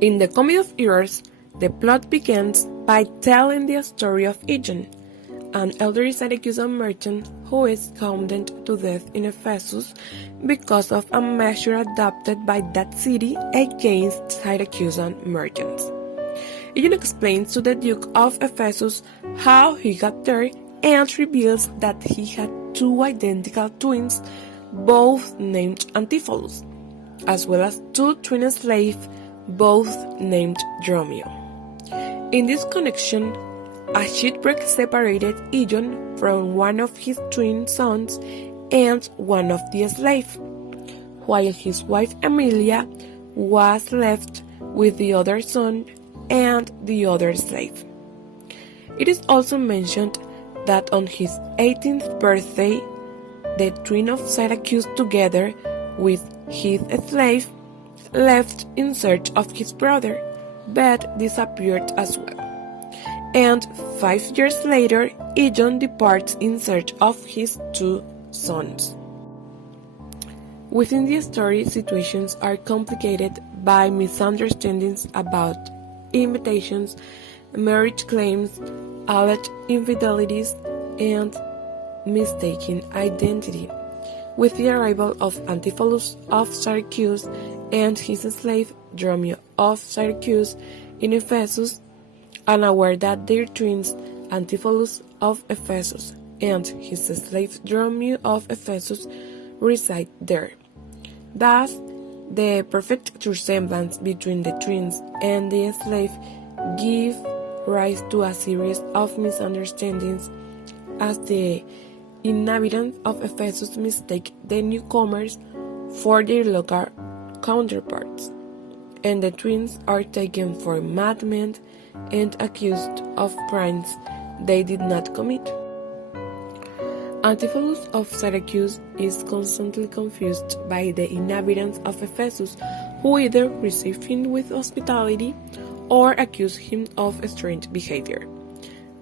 In the Comedy of Errors, the plot begins by telling the story of Ion, an elderly Syracusan merchant who is condemned to death in Ephesus because of a measure adopted by that city against Syracusan merchants. Ion explains to the Duke of Ephesus how he got there and reveals that he had two identical twins, both named Antipholus, as well as two twin slaves, both named Dromio. In this connection, a shipwreck separated Ion from one of his twin sons and one of the slaves, while his wife Emilia was left with the other son and the other slave. It is also mentioned that on his 18th birthday, the twin of Syracuse, together with his slave, left in search of his brother, but disappeared as well. And 5 years later, Ion departs in search of his two sons. Within the story, situations are complicated by misunderstandings about invitations, marriage claims, alleged infidelities, and mistaken identity. With the arrival of Antipholus of Syracuse and his slave Dromio of Syracuse in Ephesus, unaware that their twins Antipholus of Ephesus and his slave Dromio of Ephesus reside there. Thus, the perfect resemblance between the twins and the slave give rise to a series of misunderstandings as the inhabitants of Ephesus mistake the newcomers for their local counterparts, and the twins are taken for madmen and accused of crimes they did not commit. Antipholus of Syracuse is constantly confused by the inhabitants of Ephesus, who either receive him with hospitality or accuse him of strange behavior.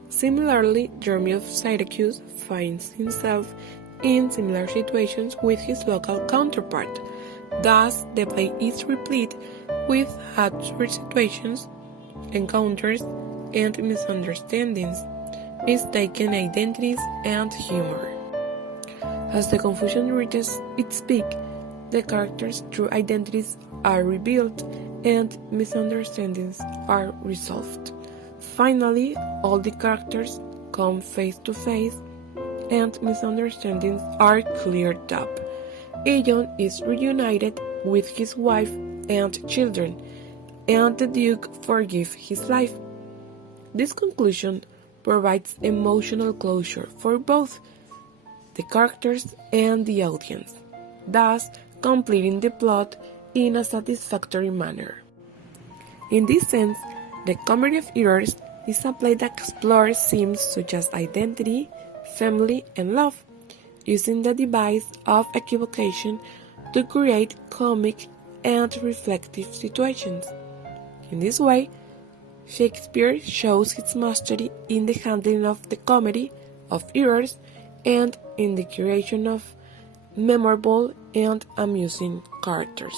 Similarly, Dromio of Syracuse finds himself in similar situations with his local counterpart. Thus, the play is replete with absurd situations, encounters, and misunderstandings, mistaken identities, and humor. As the confusion reaches its peak, the characters' true identities are revealed and misunderstandings are resolved. Finally, all the characters come face to face and misunderstandings are cleared up. Ion is reunited with his wife and children, and the Duke forgives his life. This conclusion provides emotional closure for both the characters and the audience, thus completing the plot in a satisfactory manner. In this sense, the Comedy of Errors is a play that explores themes such as identity, family, and love, using the device of equivocation to create comic and reflective situations. In this way, Shakespeare shows his mastery in the handling of the comedy of errors and in the creation of memorable and amusing characters.